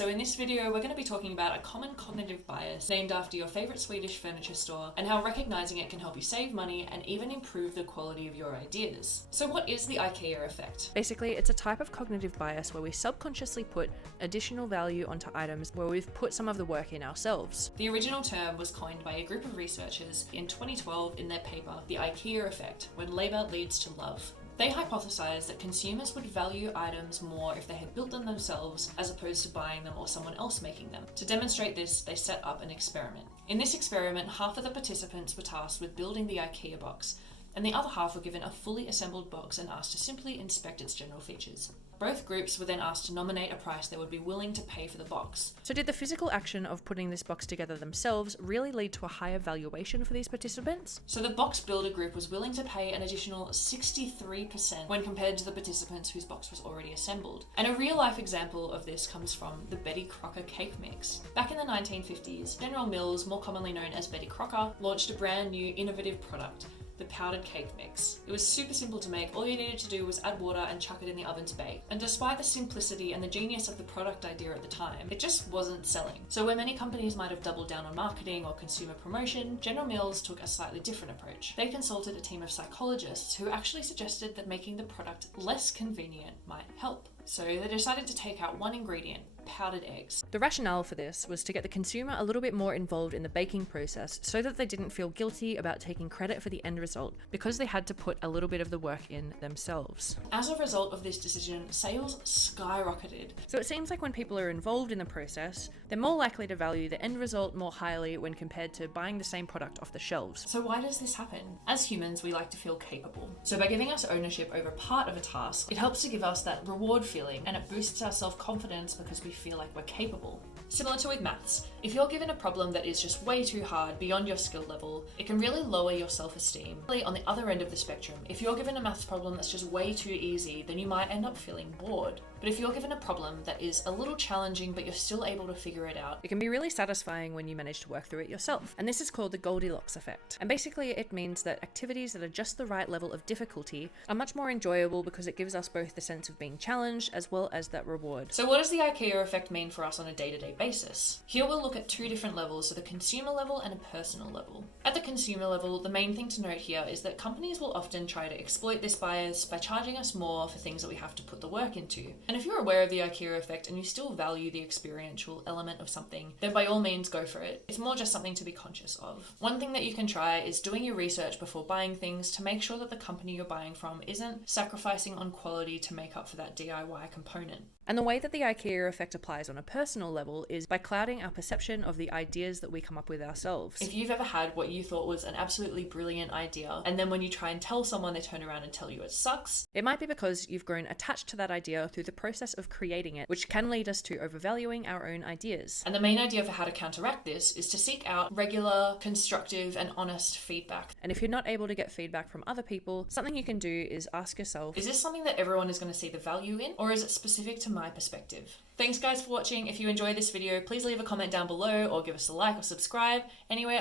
So in this video, we're going to be talking about a common cognitive bias named after your favorite Swedish furniture store and how recognizing it can help you save money and even improve the quality of your ideas. So what is the Ikea effect? Basically, it's a type of cognitive bias where we subconsciously put additional value onto items where we've put some of the work in ourselves. The original term was coined by a group of researchers in 2012 in their paper, The Ikea Effect, When Labor Leads to Love. They hypothesized that consumers would value items more if they had built them themselves as opposed to buying them or someone else making them. To demonstrate this, they set up an experiment. In this experiment, half of the participants were tasked with building the Ikea box, and the other half were given a fully assembled box and asked to simply inspect its general features. Both groups were then asked to nominate a price they would be willing to pay for the box. So did the physical action of putting this box together themselves really lead to a higher valuation for these participants? So the box builder group was willing to pay an additional 63% when compared to the participants whose box was already assembled. And a real life example of this comes from the Betty Crocker cake mix. Back in the 1950s, General Mills, more commonly known as Betty Crocker, launched a brand new innovative product, the powdered cake mix. It was super simple to make. All you needed to do was add water and chuck it in the oven to bake. And despite the simplicity and the genius of the product idea at the time, it just wasn't selling. So where many companies might have doubled down on marketing or consumer promotion, General Mills took a slightly different approach. They consulted a team of psychologists who actually suggested that making the product less convenient might help. So they decided to take out one ingredient, powdered eggs. The rationale for this was to get the consumer a little bit more involved in the baking process so that they didn't feel guilty about taking credit for the end result because they had to put a little bit of the work in themselves. As a result of this decision, sales skyrocketed. So it seems like when people are involved in the process, they're more likely to value the end result more highly when compared to buying the same product off the shelves. So why does this happen? As humans, we like to feel capable. So by giving us ownership over part of a task, it helps to give us that reward feeling and it boosts our self-confidence because we feel like we're capable. Similar to with maths, if you're given a problem that is just way too hard beyond your skill level, it can really lower your self-esteem. On the other end of the spectrum, if you're given a maths problem that's just way too easy, then you might end up feeling bored. But if you're given a problem that is a little challenging but you're still able to figure it out, it can be really satisfying when you manage to work through it yourself. And this is called the Goldilocks effect. And basically it means that activities that are just the right level of difficulty are much more enjoyable because it gives us both the sense of being challenged as well as that reward. So what does the Ikea effect mean for us on a day-to-day basis? Here we'll look at two different levels, so the consumer level and a personal level. At the consumer level, the main thing to note here is that companies will often try to exploit this bias by charging us more for things that we have to put the work into. And if you're aware of the Ikea effect and you still value the experiential element of something, then by all means go for it. It's more just something to be conscious of. One thing that you can try is doing your research before buying things to make sure that the company you're buying from isn't sacrificing on quality to make up for that DIY component. And the way that the Ikea effect applies on a personal level is by clouding our perception of the ideas that we come up with ourselves. If you've ever had what you thought was an absolutely brilliant idea, and then when you try and tell someone, they turn around and tell you it sucks, it might be because you've grown attached to that idea through the process of creating it, which can lead us to overvaluing our own ideas. And the main idea for how to counteract this is to seek out regular, constructive, and honest feedback. And if you're not able to get feedback from other people, something you can do is ask yourself, is this something that everyone is going to see the value in, or is it specific to my perspective? Thanks guys for watching. If you enjoyed this video, please leave a comment down below or give us a like or subscribe. Anyway,